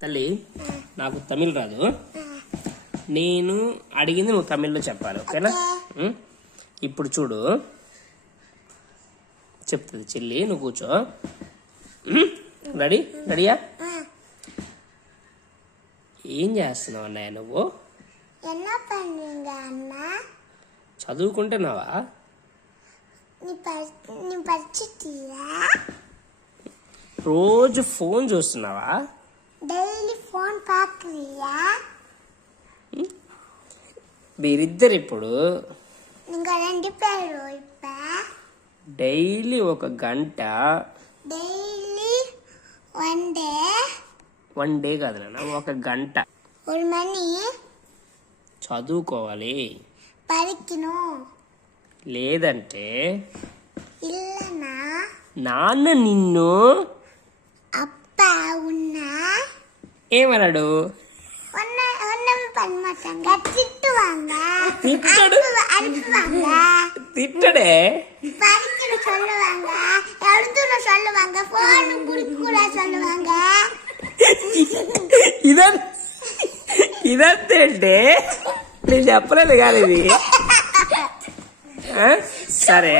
తల్లి నాకు తమిళ్ రాదు, నేను అడిగింది నువ్వు తమిళ్లో చెప్పాలి, ఓకేనా? ఇప్పుడు చూడు, చెప్తుంది చెల్లి, నువ్వు కూర్చో. రెడీయా? ఏం చేస్తున్నావు అన్నయ్య నువ్వు? చదువుకుంటున్నావా? రోజు ఫోన్ చూస్తున్నావా? డైలీ ఫోన్ పాకురియా? మీరిద్దరు ఇప్పుడు ఇంకా రెండు పేరు డైలీ ఒక గంట, డైలీ వన్ డే కాదు నాన్న, ఒక గంట ஒரு மணி చదువుకోవాలి. படிக்கணும். లేదంటే இல்லனா నాన్న నిన్ను அப்பா உன்னை ఏమన్నాడు? ஒன்றும் பண்ண மாட்டாங்க, திட்டுவாங்க, తిట్టడు, அனுப்புவாங்க, తిట్టడే, படிக்கணும் சொல்லுவாங்க, எழுதணும் சொல்லுவாங்க, போன் குடுக்க சொல்லுவாங்க. ఇదంతే అంటే నేను చెప్పలేదు కాదు ఇది. సరే